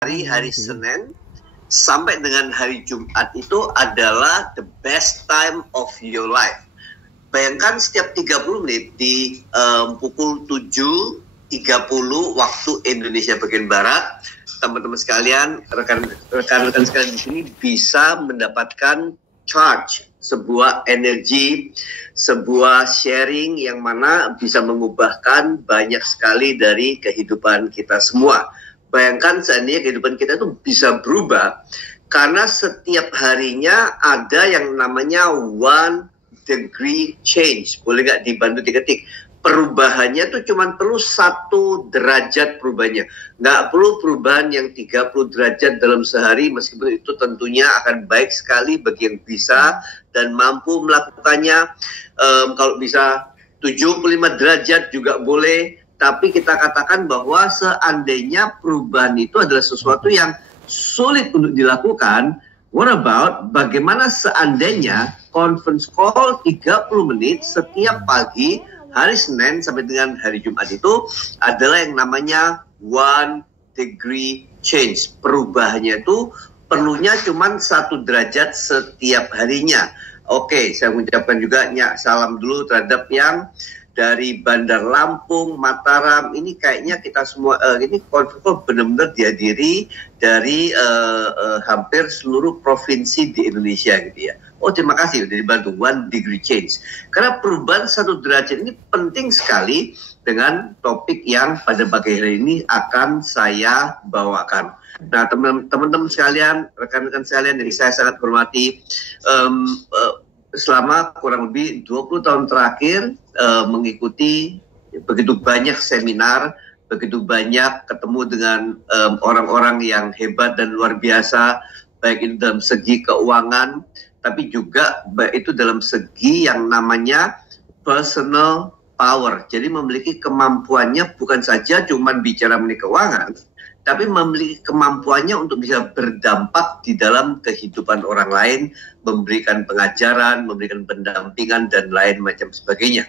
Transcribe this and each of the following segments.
hari Senin sampai dengan hari Jumat itu adalah the best time of your life. Bayangkan setiap 30 menit di pukul 7.30 waktu Indonesia bagian Barat, teman-teman sekalian, rekan-rekan sekalian di sini bisa mendapatkan charge, sebuah energi, sebuah sharing yang mana bisa mengubahkan banyak sekali dari kehidupan kita semua. Bayangkan seandainya kehidupan kita itu bisa berubah karena setiap harinya ada yang namanya 1 degree change. Boleh nggak dibantu diketik? Perubahannya tuh cuma perlu 1 derajat perubahannya. Nggak perlu perubahan yang 30 derajat dalam sehari, meskipun itu tentunya akan baik sekali bagi yang bisa dan mampu melakukannya. Kalau bisa 75 derajat juga boleh. Tapi kita katakan bahwa seandainya perubahan itu adalah sesuatu yang sulit untuk dilakukan, what about bagaimana seandainya conference call 30 menit setiap pagi hari Senin sampai dengan hari Jumat itu adalah yang namanya 1 degree change. Perubahannya itu perlunya cuma 1 derajat setiap harinya. Oke, saya mengucapkan juga salam dulu terhadap yang dari Bandar Lampung, Mataram. Ini kayaknya kita semua ini konferensi benar-benar dihadiri dari hampir seluruh provinsi di Indonesia gitu ya. Oh, terima kasih sudah dibantu 1 degree change. Karena perubahan 1 derajat ini penting sekali dengan topik yang pada pagi hari ini akan saya bawakan. Nah, teman-teman sekalian, rekan-rekan sekalian yang saya sangat hormati, selama kurang lebih 20 tahun terakhir mengikuti begitu banyak seminar, begitu banyak ketemu dengan orang-orang yang hebat dan luar biasa, baik itu dalam segi keuangan, tapi juga baik itu dalam segi yang namanya personal power. Jadi memiliki kemampuannya bukan saja cuma bicara mengenai keuangan, tapi memiliki kemampuannya untuk bisa berdampak di dalam kehidupan orang lain, memberikan pengajaran, memberikan pendampingan, dan lain macam sebagainya.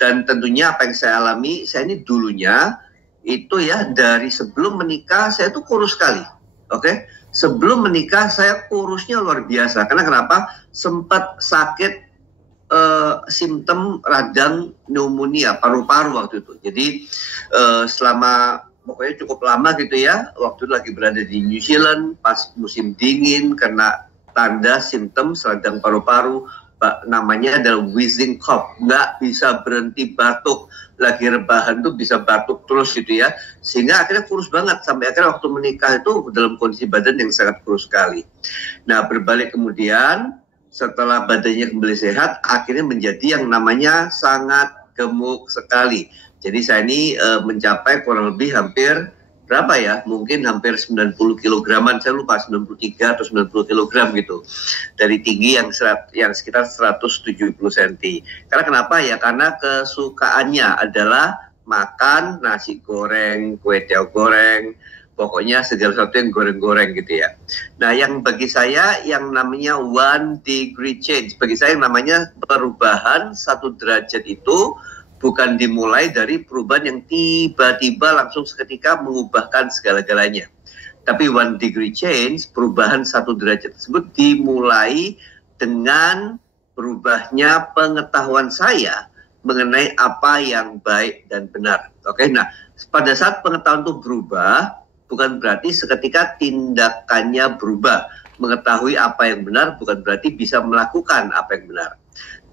Dan tentunya apa yang saya alami, saya ini dulunya itu ya dari sebelum menikah saya tuh kurus sekali, oke? Sebelum menikah saya kurusnya luar biasa. Karena kenapa? Sempat sakit simptom radang pneumonia paru-paru waktu itu. Jadi selama pokoknya cukup lama gitu ya, waktu itu lagi berada di New Zealand pas musim dingin, kena tanda simptom radang paru-paru, namanya adalah wheezing cough, nggak bisa berhenti batuk, lagi rebahan tuh bisa batuk terus gitu ya, sehingga akhirnya kurus banget, sampai akhirnya waktu menikah itu dalam kondisi badan yang sangat kurus sekali. Nah, berbalik kemudian setelah badannya kembali sehat, akhirnya menjadi yang namanya sangat gemuk sekali. Jadi saya ini mencapai kurang lebih hampir berapa ya? Mungkin hampir 90 kilograman, saya lupa 93 atau 90 kilogram gitu. Dari tinggi yang sekitar 170 cm. Karena kenapa ya? Karena kesukaannya adalah makan nasi goreng, kue tiaw goreng, pokoknya segala sesuatu yang goreng-goreng gitu ya. Nah, yang bagi saya yang namanya 1 degree change, bagi saya yang namanya perubahan 1 derajat itu bukan dimulai dari perubahan yang tiba-tiba langsung seketika mengubahkan segala-galanya. Tapi 1 degree change, perubahan 1 derajat tersebut dimulai dengan berubahnya pengetahuan saya mengenai apa yang baik dan benar. Oke, nah pada saat pengetahuan itu berubah, bukan berarti seketika tindakannya berubah. Mengetahui apa yang benar bukan berarti bisa melakukan apa yang benar.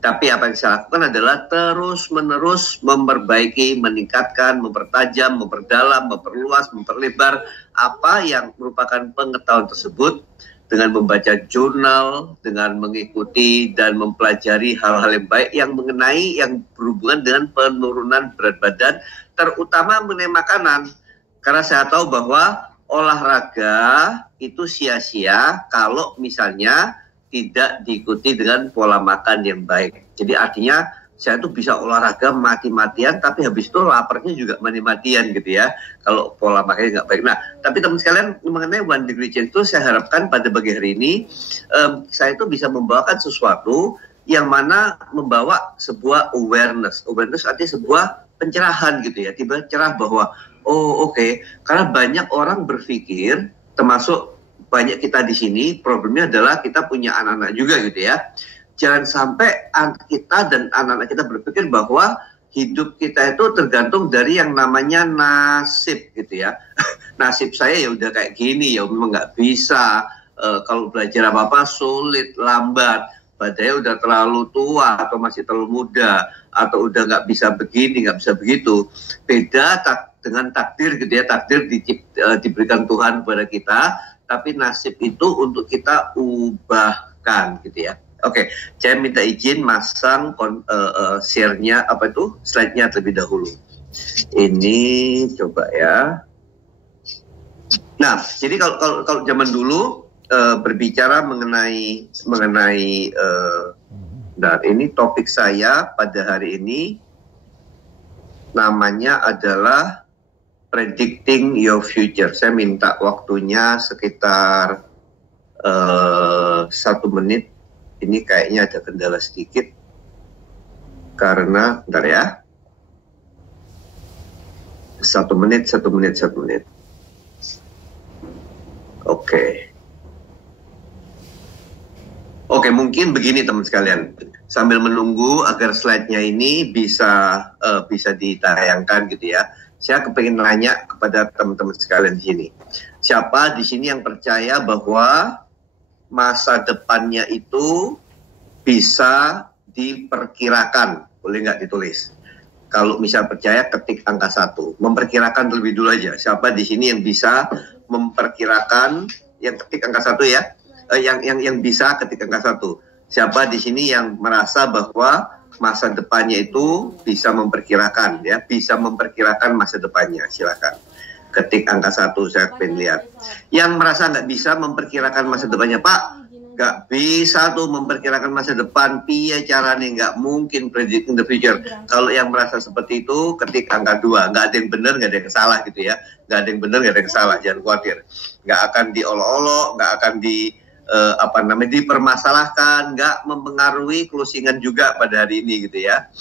Tapi apa yang saya lakukan adalah terus-menerus memperbaiki, meningkatkan, mempertajam, memperdalam, memperluas, memperlebar apa yang merupakan pengetahuan tersebut dengan membaca jurnal, dengan mengikuti dan mempelajari hal-hal yang baik yang mengenai yang berhubungan dengan penurunan berat badan, terutama mengenai makanan. Karena saya tahu bahwa olahraga itu sia-sia kalau misalnya tidak diikuti dengan pola makan yang baik. Jadi artinya saya tuh bisa olahraga mati-matian, tapi habis itu laparnya juga mati-matian gitu ya, kalau pola makannya nggak baik. Nah, tapi teman sekalian mengenai 1 degree change itu saya harapkan pada pagi hari ini saya itu bisa membawakan sesuatu yang mana membawa sebuah awareness. Awareness artinya sebuah pencerahan gitu ya, tiba cerah bahwa oh oke, karena banyak orang berpikir termasuk banyak kita di sini, problemnya adalah kita punya anak-anak juga gitu ya. Jangan sampai kita dan anak-anak kita berpikir bahwa hidup kita itu tergantung dari yang namanya nasib gitu ya. Nasib saya ya udah kayak gini, ya memang nggak bisa. Kalau belajar apa-apa sulit, lambat. Padahal udah terlalu tua atau masih terlalu muda atau udah nggak bisa begini, nggak bisa begitu. Beda dengan takdir gitu ya. Takdir diberikan Tuhan kepada kita, tapi nasib itu untuk kita ubahkan gitu ya. Oke, saya minta izin masang share-nya slide-nya terlebih dahulu. Ini coba ya. Nah, jadi kalau zaman dulu berbicara mengenai ini topik saya pada hari ini namanya adalah predicting your future. Saya minta waktunya sekitar 1 menit. Ini kayaknya ada kendala sedikit karena, bentar ya, 1 menit. Oke, mungkin begini teman sekalian, sambil menunggu agar slide-nya ini bisa ditayangkan gitu ya. Saya kepengen nanya kepada teman-teman sekalian di sini. Siapa di sini yang percaya bahwa masa depannya itu bisa diperkirakan? Boleh nggak ditulis? Kalau misal percaya, ketik angka 1. Memperkirakan terlebih dulu aja. Siapa di sini yang bisa memperkirakan? Yang ketik angka 1 ya. Yang bisa ketik angka 1. Siapa di sini yang merasa bahwa masa depannya itu bisa memperkirakan ya, bisa memperkirakan masa depannya? Silakan ketik angka 1, saya pengen lihat. Yang merasa nggak bisa memperkirakan masa depannya, Pak, nggak bisa tuh memperkirakan masa depan, piye caranya, nggak mungkin predicting the future. Kalau yang merasa seperti itu, ketik angka 2. Nggak ada yang benar, nggak ada yang salah gitu ya. Nggak ada yang benar, nggak ada yang salah, jangan khawatir. Nggak akan diolok-olok, nggak akan dipermasalahkan, nggak mempengaruhi closingan juga pada hari ini gitu ya.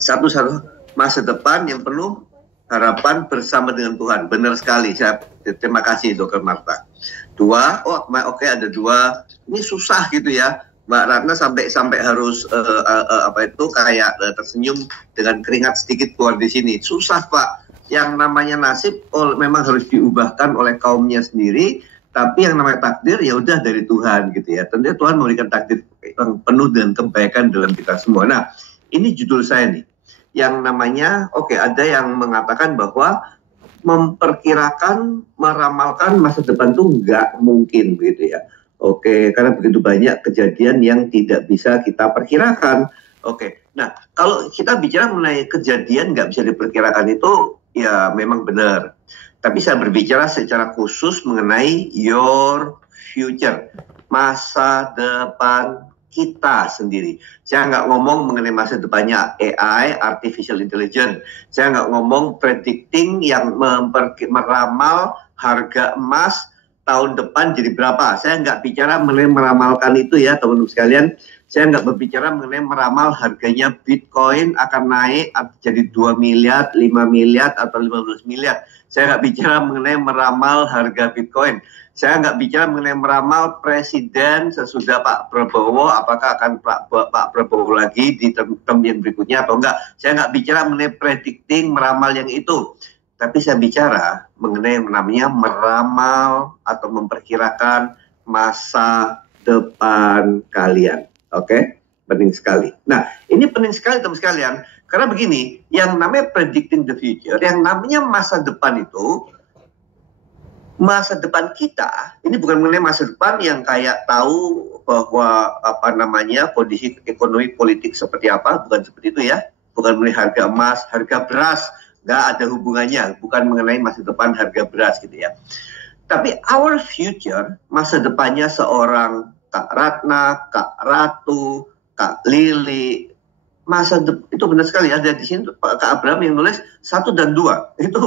Satu-satu masa depan yang penuh harapan bersama dengan Tuhan. Benar sekali. Saya terima kasih Dr. Marta. 2, oke, ada 2. Ini susah gitu ya. Mbak Ratna sampai harus kayak tersenyum dengan keringat sedikit keluar di sini. Susah, Pak. Yang namanya nasib memang harus diubahkan oleh kaumnya sendiri, tapi yang namanya takdir ya udah dari Tuhan gitu ya. Tentunya Tuhan memberikan takdir yang penuh dengan kebaikan dalam kita semua. Nah, ini judul saya nih. Yang namanya, ada yang mengatakan bahwa memperkirakan, meramalkan masa depan itu nggak mungkin begitu ya. Karena begitu banyak kejadian yang tidak bisa kita perkirakan. Nah kalau kita bicara mengenai kejadian nggak bisa diperkirakan itu ya memang benar. Tapi saya berbicara secara khusus mengenai your future, masa depan kita sendiri. Saya nggak ngomong mengenai masa depannya AI, Artificial Intelligence. Saya nggak ngomong predicting yang meramal harga emas tahun depan jadi berapa. Saya nggak bicara mengenai meramalkan itu ya teman-teman sekalian. Saya nggak berbicara mengenai meramal harganya Bitcoin akan naik jadi 2 miliar, 5 miliar, atau 15 miliar. Saya nggak bicara mengenai meramal harga Bitcoin. Saya nggak bicara mengenai meramal presiden sesudah Pak Prabowo, apakah akan Pak Prabowo lagi di term yang berikutnya atau enggak. Saya nggak bicara mengenai predicting, meramal yang itu. Tapi saya bicara mengenai namanya meramal atau memperkirakan masa depan kalian. Penting sekali. Nah, ini penting sekali teman sekalian. Karena begini, yang namanya predicting the future, yang namanya masa depan itu, masa depan kita, ini bukan mengenai masa depan yang kayak tahu bahwa kondisi ekonomi politik seperti apa, bukan seperti itu ya. Bukan mengenai harga emas, harga beras, nggak ada hubungannya. Bukan mengenai masa depan harga beras gitu ya. Tapi our future, masa depannya seorang Kak Ratna, Kak Ratu, Kak Lili, itu benar sekali ada di sini Kak Abraham yang nulis 1 dan 2 itu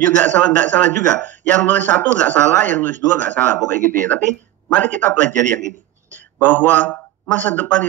juga nggak salah juga. Yang nulis 1 nggak salah, yang nulis 2 nggak salah, pokoknya gitu ya. Tapi mari kita pelajari yang ini, bahwa masa depan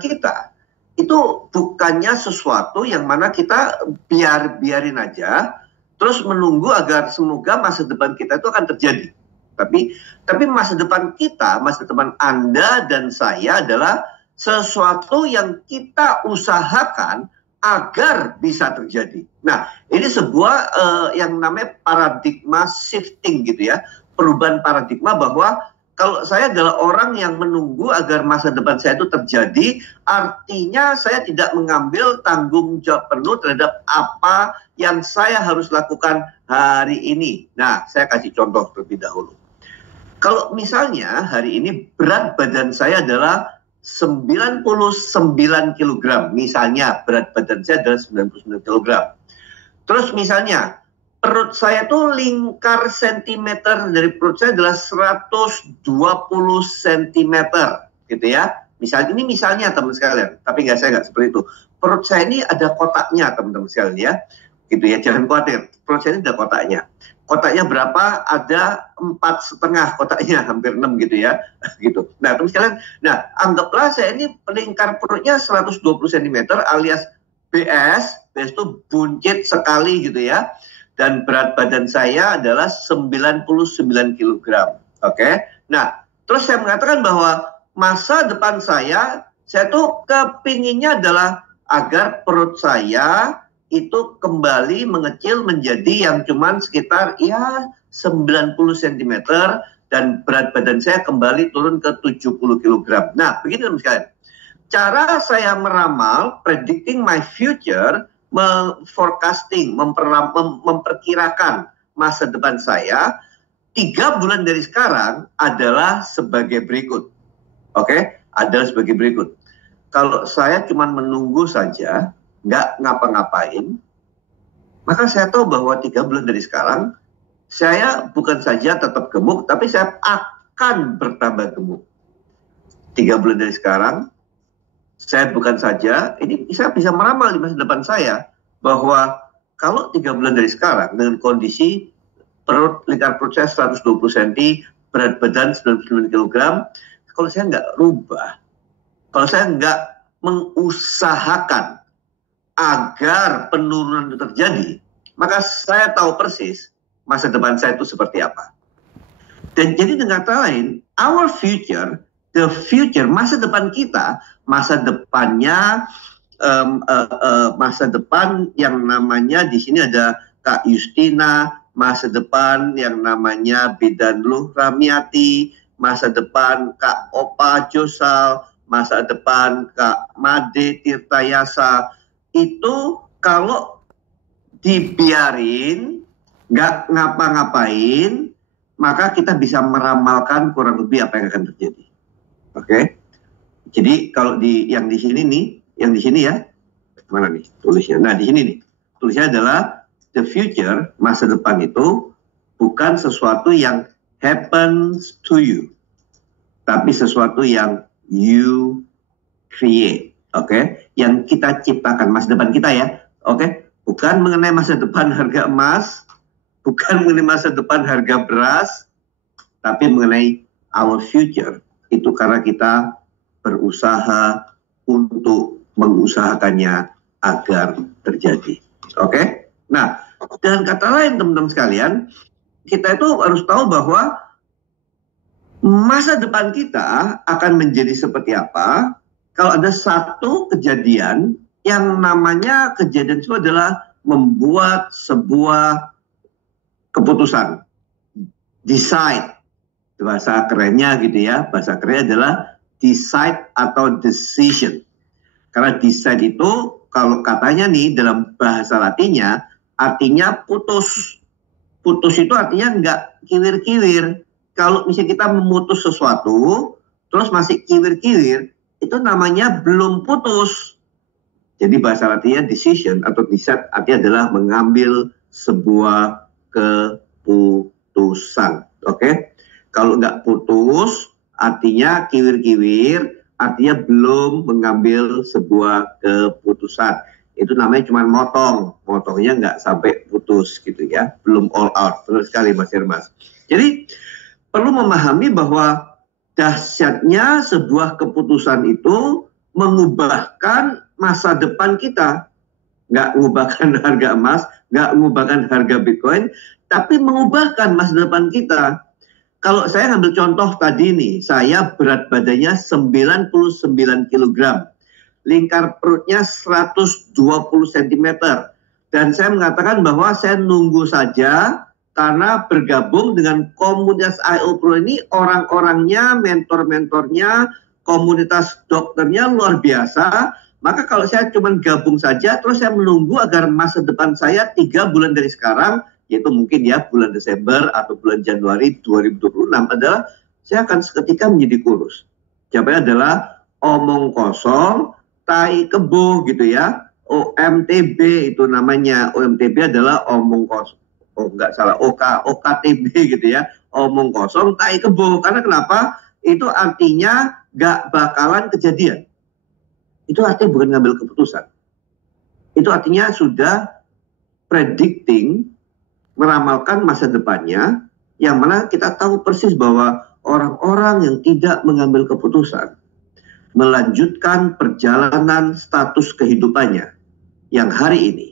kita itu bukannya sesuatu yang mana kita biarin aja terus menunggu agar semoga masa depan kita itu akan terjadi. Tapi masa depan kita, masa depan Anda dan saya adalah sesuatu yang kita usahakan agar bisa terjadi. Nah, ini sebuah yang namanya paradigma shifting gitu ya. Perubahan paradigma bahwa kalau saya adalah orang yang menunggu agar masa depan saya itu terjadi, artinya saya tidak mengambil tanggung jawab penuh terhadap apa yang saya harus lakukan hari ini. Nah, saya kasih contoh terlebih dahulu. Kalau misalnya hari ini berat badan saya adalah 99 kg, misalnya berat badan saya adalah 99 kg. Terus misalnya perut saya tuh lingkar sentimeter dari perut saya adalah 120 cm gitu ya. Misalnya teman sekalian, tapi saya nggak seperti itu. Perut saya ini ada kotaknya teman-teman sekalian ya. Gitu ya, jangan khawatir. Perut saya ini ada kotaknya. Kotaknya berapa? Ada 4,5 kotaknya, hampir 6 gitu ya. Gitu. Nah, teman sekalian, anggaplah saya ini lingkar perutnya 120 cm alias BS itu buncit sekali gitu ya. Dan berat badan saya adalah 99 kg. Oke. Nah, terus saya mengatakan bahwa masa depan saya tuh kepinginnya adalah agar perut saya itu kembali mengecil menjadi yang cuman sekitar 90 cm dan berat badan saya kembali turun ke 70 kg. Nah, begini teman sekalian. Cara saya meramal, predicting my future, forecasting, memperkirakan masa depan saya 3 bulan dari sekarang adalah sebagai berikut. Oke, adalah sebagai berikut. Kalau saya cuma menunggu saja, nggak ngapa-ngapain, maka saya tahu bahwa 3 bulan dari sekarang saya bukan saja tetap gemuk, tapi saya akan bertambah gemuk. 3 bulan dari sekarang saya bukan saja, ini saya bisa meramal di masa depan saya bahwa kalau 3 bulan dari sekarang dengan kondisi lingkar perut saya 120 cm, berat badan 99 kg, kalau saya nggak rubah, kalau saya nggak mengusahakan agar penurunan itu terjadi, maka saya tahu persis masa depan saya itu seperti apa. Dan jadi dengan kata lain, our future, the future, masa depan kita, masa depannya, masa depan yang namanya di sini ada Kak Justina, masa depan yang namanya Bidan Luh Ramiati, masa depan Kak Opa Josal, masa depan Kak Made Tirtayasa, itu kalau dibiarin, nggak ngapa-ngapain, maka kita bisa meramalkan kurang lebih apa yang akan terjadi. Oke? Jadi kalau yang di sini nih, yang di sini ya, mana nih tulisnya? Nah di sini nih, tulisnya adalah the future, masa depan itu bukan sesuatu yang happens to you, tapi sesuatu yang you create. Oke, yang kita ciptakan masa depan kita ya. Oke, bukan mengenai masa depan harga emas, bukan mengenai masa depan harga beras, tapi mengenai our future. Itu karena kita berusaha untuk mengusahakannya agar terjadi. Oke? Nah, dengan kata lain teman-teman sekalian, kita itu harus tahu bahwa masa depan kita akan menjadi seperti apa kalau ada satu kejadian yang namanya kejadian itu adalah membuat sebuah keputusan. Decide. Bahasa kerennya gitu ya. Bahasa kerennya adalah decide atau decision. Karena decide itu kalau katanya nih dalam bahasa Latinnya artinya putus. Putus itu artinya nggak kiwir-kiwir. Kalau misalnya kita memutus sesuatu terus masih kiwir-kiwir, itu namanya belum putus. Jadi bahasa Latinnya decision atau decide artinya adalah mengambil sebuah keputusan. Oke? Kalau nggak putus, artinya kiwir-kiwir, artinya belum mengambil sebuah keputusan. Itu namanya cuma motong. Motongnya nggak sampai putus gitu ya. Belum all out. Benar sekali Mas Irmas. Jadi perlu memahami bahwa dahsyatnya sebuah keputusan itu mengubahkan masa depan kita. nggak mengubahkan harga emas, nggak mengubahkan harga Bitcoin, tapi mengubahkan masa depan kita. Kalau saya ngambil contoh tadi nih, saya berat badannya 99 kg, lingkar perutnya 120 cm, dan saya mengatakan bahwa saya nunggu saja karena bergabung dengan komunitas IO Pro ini, orang-orangnya, mentor-mentornya, komunitas dokternya luar biasa. Maka kalau saya cuma gabung saja, terus saya menunggu agar masa depan saya 3 bulan dari sekarang, yaitu mungkin ya bulan Desember atau bulan Januari 2026 adalah saya akan seketika menjadi kurus. Jawabannya adalah omong kosong, tai kebo gitu ya. OMTB itu namanya. OMTB adalah omong kosong. Oh nggak salah, OKTB gitu ya. Omong kosong, tai kebo. Karena kenapa? Itu artinya nggak bakalan kejadian. Itu artinya bukan ngambil keputusan. Itu artinya sudah predicting, meramalkan masa depannya, yang mana kita tahu persis bahwa orang-orang yang tidak mengambil keputusan, melanjutkan perjalanan status kehidupannya yang hari ini,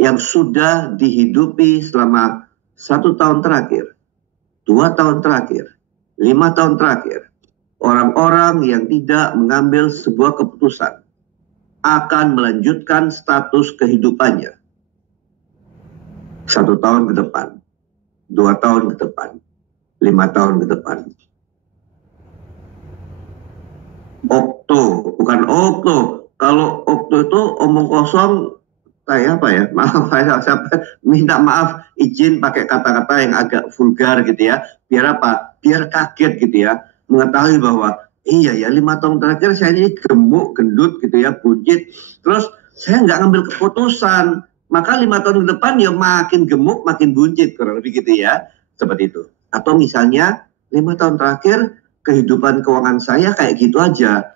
yang sudah dihidupi selama 1 tahun terakhir, 2 tahun terakhir, 5 tahun terakhir, orang-orang yang tidak mengambil sebuah keputusan akan melanjutkan status kehidupannya 1 tahun ke depan, 2 tahun ke depan, 5 tahun ke depan. Okto, bukan okto. Kalau okto itu omong kosong, kayak apa ya? Maaf, saya minta maaf, izin pakai kata-kata yang agak vulgar gitu ya. Biar apa? Biar kaget gitu ya. Mengetahui bahwa iya ya 5 tahun terakhir saya ini gemuk, gendut gitu ya, buncit. Terus saya nggak ngambil keputusan. Maka 5 tahun ke depan ya makin gemuk, makin buncit. Kurang lebih gitu ya. Seperti itu. Atau misalnya 5 tahun terakhir kehidupan keuangan saya kayak gitu aja.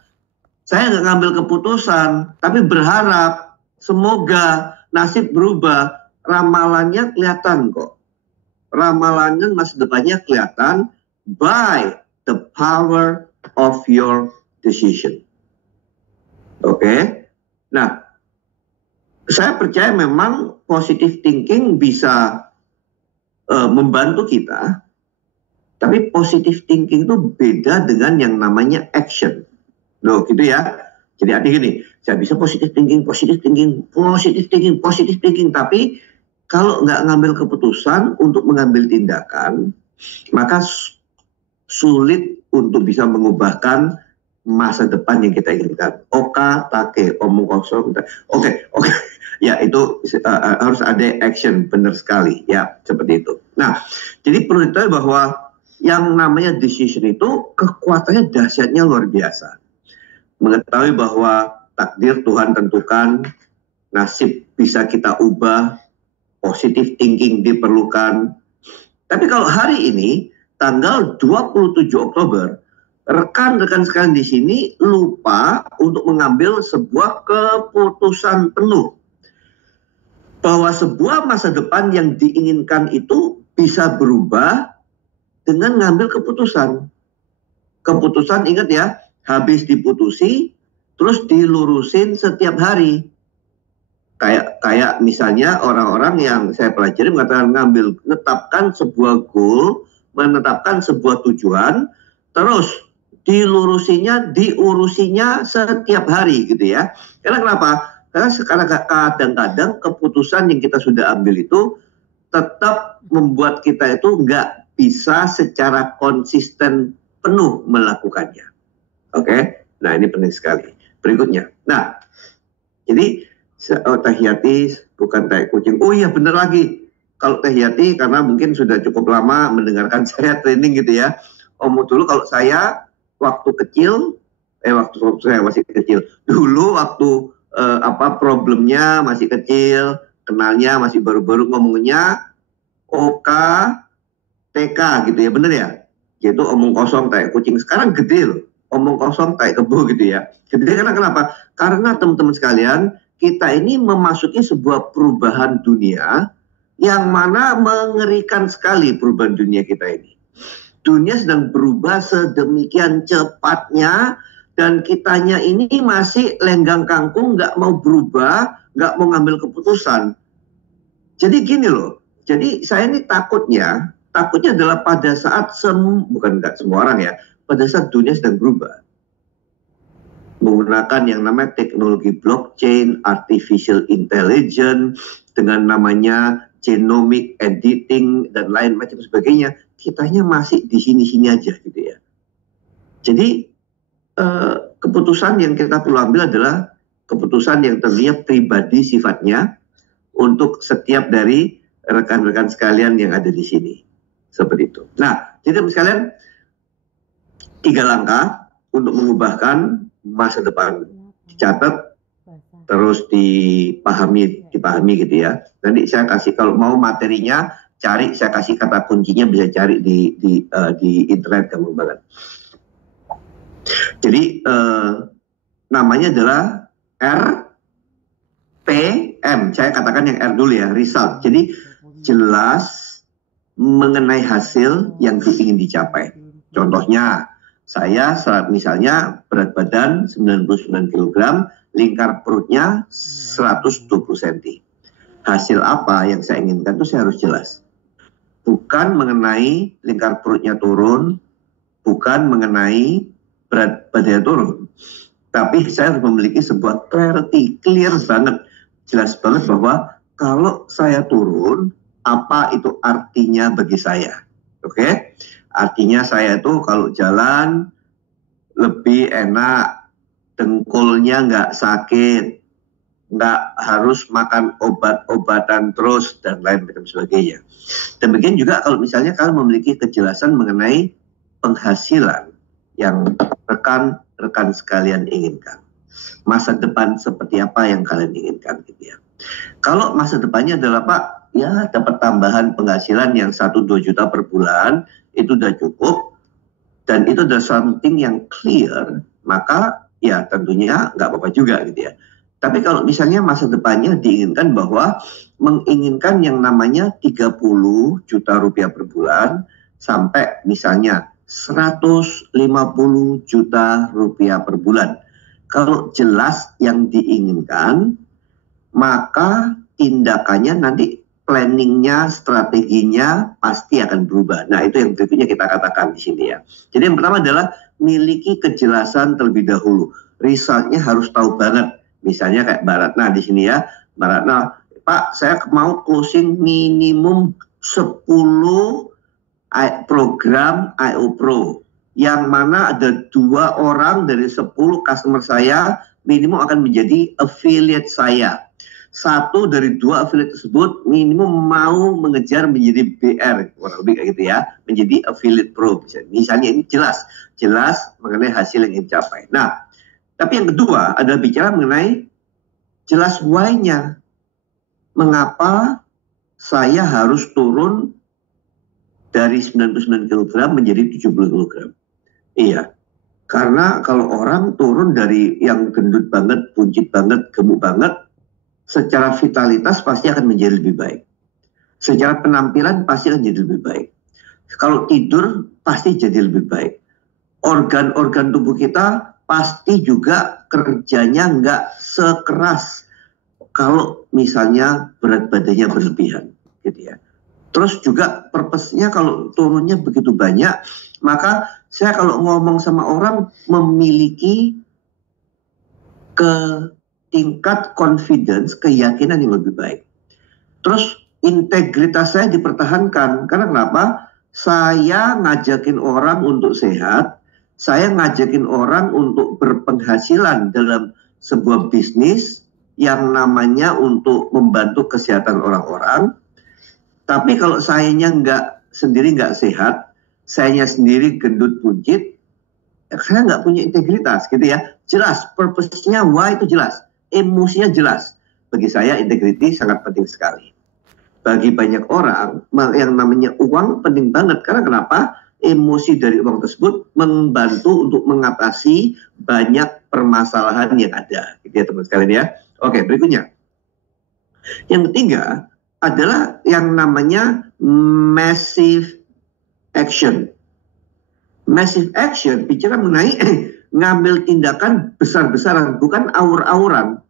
Saya nggak ngambil keputusan, tapi berharap semoga nasib berubah. Ramalannya kelihatan kok. Ramalannya masa depannya kelihatan by the power of your decision. Oke? Nah, saya percaya memang positive thinking bisa membantu kita, tapi positive thinking itu beda dengan yang namanya action. Loh, gitu ya. Jadi artinya gini, saya bisa positive thinking, tapi kalau nggak ngambil keputusan untuk mengambil tindakan, maka sulit untuk bisa mengubahkan masa depan yang kita inginkan. Oka, take, omong kosong. Oke. Ya, itu harus ada action, benar sekali. Ya, seperti itu. Nah, jadi perlu diketahui bahwa yang namanya decision itu kekuatannya dahsyatnya luar biasa. Mengetahui bahwa takdir Tuhan tentukan, nasib bisa kita ubah, positive thinking diperlukan. Tapi kalau hari ini, tanggal 27 Oktober, rekan-rekan sekalian di sini lupa untuk mengambil sebuah keputusan penuh. Bahwa sebuah masa depan yang diinginkan itu bisa berubah dengan ngambil keputusan. Keputusan, ingat ya, habis diputusi, terus dilurusin setiap hari. Kayak misalnya orang-orang yang saya pelajari mengatakan menetapkan sebuah goal, menetapkan sebuah tujuan, terus diurusinya setiap hari gitu ya. Karena kenapa? Karena sekarang kadang-kadang keputusan yang kita sudah ambil itu tetap membuat kita itu nggak bisa secara konsisten penuh melakukannya. Oke? Nah, ini penting sekali. Berikutnya. Nah, jadi Tahiyati bukan tai kucing. Oh iya, benar lagi. Kalau Tahiyati karena mungkin sudah cukup lama mendengarkan saya training gitu ya. Dulu kalau saya waktu kecil, waktu saya masih kecil. Dulu waktu problemnya masih kecil, kenalnya masih baru-baru, ngomongnya OK, TK gitu ya, bener ya? Yaitu omong kosong tai kucing. Sekarang gede loh, omong kosong tai kebo gitu ya. Gede karena kenapa? Karena teman-teman sekalian, kita ini memasuki sebuah perubahan dunia yang mana mengerikan sekali perubahan dunia kita ini. Dunia sedang berubah sedemikian cepatnya, dan kitanya ini masih lenggang kangkung, nggak mau berubah, nggak mau ngambil keputusan. Jadi gini loh, jadi saya ini takutnya adalah pada saat bukan nggak semua orang ya, pada saat dunia sedang berubah, menggunakan yang namanya teknologi blockchain, artificial intelligence, dengan namanya genomic editing dan lain macam sebagainya, kitanya masih di sini-sini aja gitu ya. Jadi keputusan yang kita perlu ambil adalah keputusan yang tentunya pribadi sifatnya untuk setiap dari rekan-rekan sekalian yang ada di sini. Seperti itu. Nah, jadi teman sekalian, 3 langkah untuk mengubahkan masa depan. Dicatat, terus dipahami gitu ya. Nanti saya kasih, kalau mau materinya, cari, saya kasih kata kuncinya, bisa cari di internet gampang banget. Jadi namanya adalah RPM. Saya katakan yang R dulu ya, result. Jadi jelas mengenai hasil yang ingin dicapai. Contohnya, saya misalnya berat badan 99 kg, lingkar perutnya 120 cm. Hasil apa yang saya inginkan itu saya harus jelas. Bukan mengenai lingkar perutnya turun, bukan mengenai berat badannya turun. Tapi saya harus memiliki sebuah clarity, clear banget, jelas banget bahwa kalau saya turun, apa itu artinya bagi saya. Oke? Artinya saya itu kalau jalan lebih enak, dengkulnya nggak sakit, nggak harus makan obat-obatan terus, dan lain sebagainya. Demikian juga kalau misalnya kalian memiliki kejelasan mengenai penghasilan yang rekan-rekan sekalian inginkan. Masa depan seperti apa yang kalian inginkan gitu ya. Kalau masa depannya adalah Pak, ya dapat tambahan penghasilan yang 1-2 juta per bulan, itu udah cukup, dan itu udah something yang clear, maka ya tentunya nggak apa-apa juga gitu ya. Tapi kalau misalnya masa depannya diinginkan bahwa menginginkan yang namanya 30 juta rupiah per bulan, sampai misalnya 150 juta rupiah per bulan. Kalau jelas yang diinginkan, maka tindakannya nanti, planningnya, strateginya pasti akan berubah. Nah, itu yang berikutnya kita katakan di sini ya. Jadi yang pertama adalah miliki kejelasan terlebih dahulu. Resultnya harus tahu banget. Misalnya kayak Mbak Ratna di sini ya. Mbak Ratna, Pak, saya mau closing minimum 10 program IO Pro. Yang mana ada 2 orang dari 10 customer saya minimum akan menjadi affiliate saya. 1 dari 2 affiliate tersebut minimum mau mengejar menjadi BR, kurang lebih kayak gitu ya, menjadi affiliate pro. Misalnya ini jelas mengenai hasil yang ingin dicapai. Nah, tapi yang kedua adalah bicara mengenai jelas why-nya. Mengapa saya harus turun dari 99 kg menjadi 70 kg? Iya, karena kalau orang turun dari yang gendut banget, buncit banget, gemuk banget, secara vitalitas pasti akan menjadi lebih baik. Secara penampilan pasti akan jadi lebih baik. Kalau tidur pasti jadi lebih baik. Organ-organ tubuh kita pasti juga kerjanya nggak sekeras kalau misalnya berat badannya berlebihan, gitu ya. Terus juga purpose-nya kalau turunnya begitu banyak, maka saya kalau ngomong sama orang memiliki tingkat confidence, keyakinan yang lebih baik. Terus integritas saya dipertahankan. Karena kenapa? Saya ngajakin orang untuk sehat, saya ngajakin orang untuk berpenghasilan dalam sebuah bisnis yang namanya untuk membantu kesehatan orang-orang. Tapi kalau sayanya sendiri nggak sehat, sayanya sendiri gendut buncit, saya nggak punya integritas gitu ya. Jelas, purpose-nya why itu jelas, emosinya jelas. Bagi saya integriti sangat penting sekali. Bagi banyak orang yang namanya uang penting banget. Karena kenapa? Emosi dari uang tersebut membantu untuk mengatasi banyak permasalahan yang ada. Gitu ya teman sekalian ya. Oke, berikutnya. Yang ketiga adalah yang namanya massive action. Massive action bicara mengenai ngambil tindakan besar-besaran, bukan aur-auran,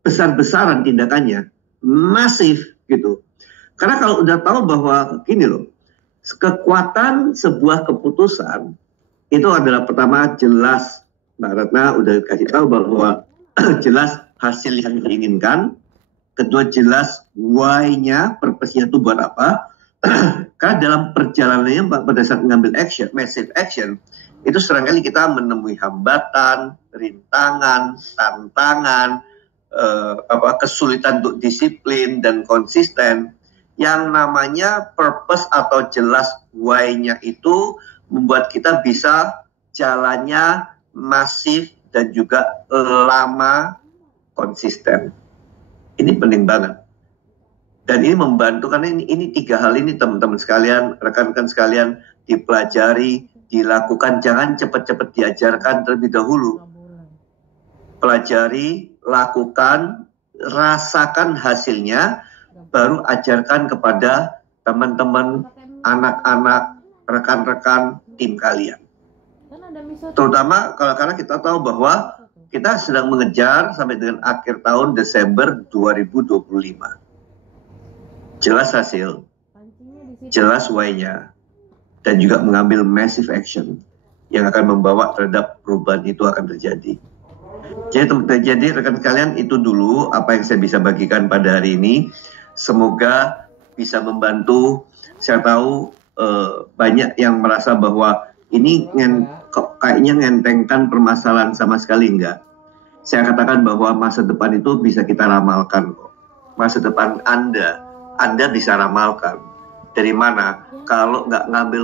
besar-besaran tindakannya, masif gitu. Karena kalau udah tahu bahwa gini loh, kekuatan sebuah keputusan itu adalah pertama jelas, Mbak Ratna udah kasih tahu bahwa jelas hasil yang diinginkan, kedua jelas why-nya, purpose-nya itu buat apa. Karena dalam perjalanannya pada saat mengambil action, massive action, itu seringkali kita menemui hambatan, rintangan, tantangan, kesulitan untuk disiplin dan konsisten. Yang namanya purpose atau jelas why-nya itu membuat kita bisa jalannya masif dan juga lama, konsisten. Ini penting banget. Dan ini membantu karena ini tiga hal ini teman-teman sekalian, rekan-rekan sekalian dipelajari, dilakukan, jangan cepat-cepat diajarkan terlebih dahulu. Pelajari, lakukan, rasakan hasilnya, baru ajarkan kepada teman-teman, anak-anak, rekan-rekan tim kalian. Terutama karena kita tahu bahwa kita sedang mengejar sampai dengan akhir tahun Desember 2025. Jelas hasil, jelas why-nya, dan juga mengambil massive action yang akan membawa terhadap perubahan itu akan terjadi. Jadi rekan sekalian, itu dulu apa yang saya bisa bagikan pada hari ini. Semoga bisa membantu. Saya tahu banyak yang merasa bahwa ini kayaknya ngentengkan permasalahan, sama sekali enggak. Saya katakan bahwa masa depan itu bisa kita ramalkan kok. Masa depan Anda bisa ramalkan. Dari mana? Kalau nggak ngambil